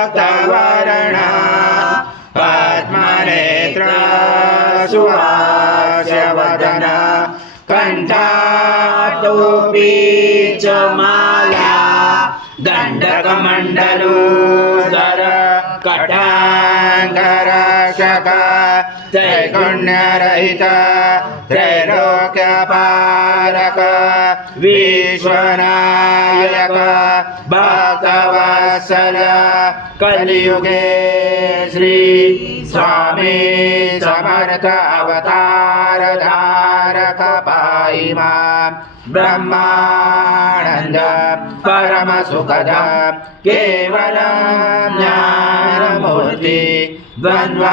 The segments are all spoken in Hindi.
रक्ताङ्गरक्तवर्णा पद्मनेत्र सुहास्यवदना कण्ठाटोपी च माला दण्डकमण्डलूदर कटाङ्गरक्षक। त्रैगुण्यरहित त्रैलोक्यपारक। विश्वनायक भक्तवत्सल कलियुगे श्री स्वामी समर्थ अवतार धारक पाहि मां। ब्रह्मानन्द परमसुखद केवलं ज्ञानमूर्ति द्वन्द्वातीतं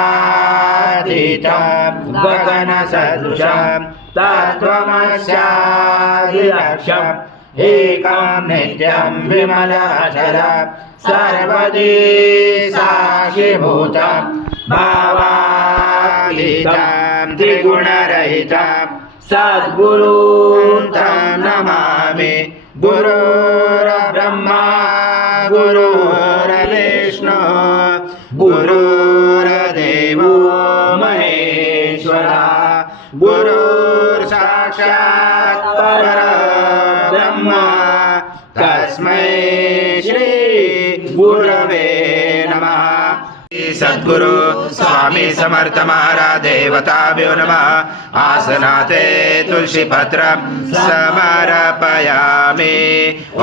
गगनसदृशं तत्त्वमस्यादिलक्ष्यम् एकं नित्यं विमलाचल सर्वदी साक्षिभूतं भावातीतं त्रिगुणरहितं सद्गुरूं तं नमामि गुरुर्ब्रह्मा गुरुः गुरुर्देवो महेश्वरा गुरुर्साक्षात् परब्रह्म। तस्मै श्री गुरवे नमः। सद्गुरु स्वामी समर्थ महाराज देवताभ्यो नमः। आसनाते तुलसीपत्रं समर्पयामि। ॐ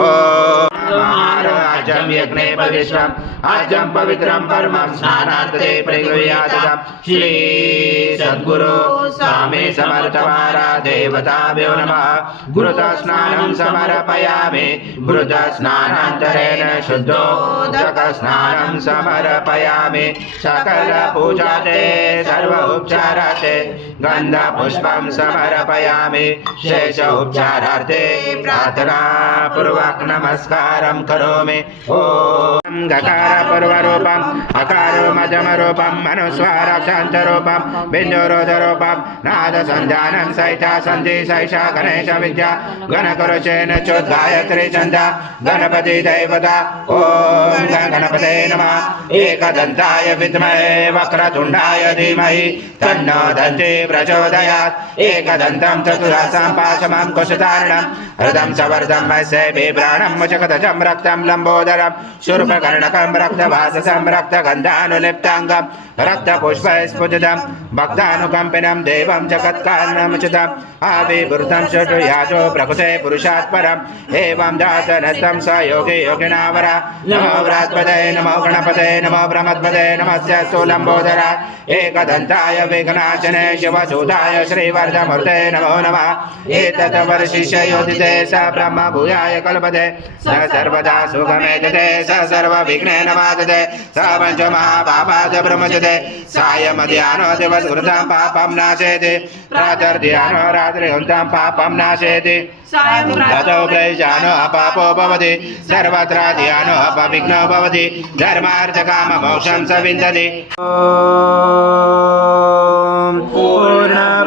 महाराजं यज्ञे पवित्रम् अजं पवित्रं परमं स्नानान्ते प्रगृह्यातम् श्री सद्गुरु स्वामी समर्थ महाराज देवताभ्यो नमः। गुरुत स्नानं समर्पयामि। गुरुत स्नानान्तरेण शुद्धोदक स्नानं समर्पयामि। सकल पूजाते सर्व उपचाराते गन्धपुष्पं समर्पयामि। शेष उपचारार्थे प्रार्थना पूर्वक नमस्कारं। करोमि। ॐ गकार पूर्वरूपम् अकारो मध्यमरूपं मनुस्वारक्षान्तरूपं बिन्दुरोधरूपं नादसञ्जानं सहिता, सन्धि सहिषा, गणेश विद्या गणकुरुचेन चोद्गायत्री चन्दा, गणपति दैवता। ॐ गणपते नमः। एकदन्ताय विद्महे, वक्रतुण्डाय धीमहि, तन्नो दन्ति प्रचोदयात्। एकदन्तं चतुरासां पाशमं कुशधारणं हृदं सवर्धं मत्स्य बिभ्राणं मुचकदजं रक्तं लम्बोदरं शूर्पकर्णकं रक्तवाससं रक्तगन्धानुलिप्ताङ्गं रक्तपुष्पस्फुटितं भक्तानुकम्पिनं, देवं जगत्कारणमुचितम् आविवृतं षड्याजो प्रकृते पुरुषात् परम् एवं जातनस्तं स योगे योगिनावर। नमो व्रात्पदे नमो गणपते, नमो ब्रह्मद्पदे नमस्य स्थूलम्बोदर एकदन्ताय विघ्नाचने शिवसूताय श्रीवर्धमूर्ते नमो नमः। एतत् वर्षिष्य योदिते स ब्रह्म भूयाय कल्पते। स सर्वदा सुखमेजते स सर्वविघ्नेन बाधते स पञ्चमहापापाद ब्रह्मजते सायमध्यानो दिवसकृतं पापं नाशेति प्रातर्ध्यानो रात्रिहुन्तं पापं नाशेति ततो प्रैजानो अपापो भवति सर्वत्र ध्यानो अपविघ्नो भवति धर्मार्थकाममोक्षं स विन्दति।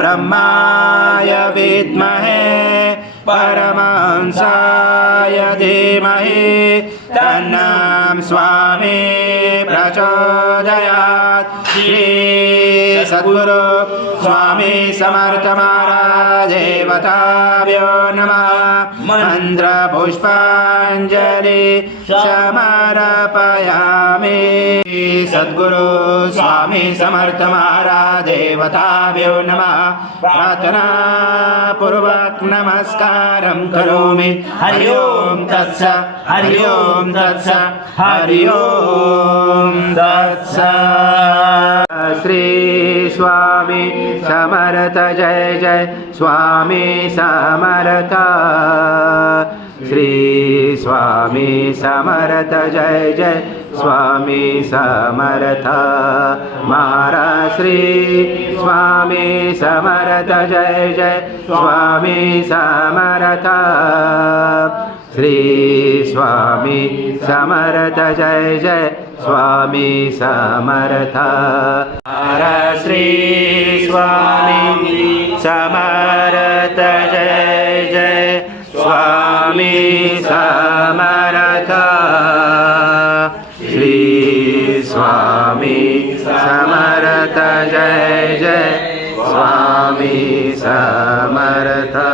पूर्णब्रह्माय विद्महे परमहंसाय धीमहि तन्नाम स्वामी प्रचोदयात्। श्री सद्गुरु स्वामी समर्थ महाराज देवताभ्यो नमः। मन्त्रपुष्पाञ्जलि समर्पयामि सद्गुरु स्वामी समर्थ देवताभ्यो नमः। प्रार्थना पूर्वक नमस्कारं करोमि। हरि ओं तत्स हरि ओं तत्स हरि ओं तत्स। श्री स्वामी समर्थ जय जय। स्वामी समर्थ। श्री स्वामी समर्थ जय जय स्वामी समर्थ महाराज श्री स्वामी समर्थ जय जय। स्वामी समर्थ। श्री स्वामी समर्थ जय जय। स्वामी समर्थ। महाराज श्री स्वामी समर्थ जय जय। स्वामी जय जय स्वामी समर्थ।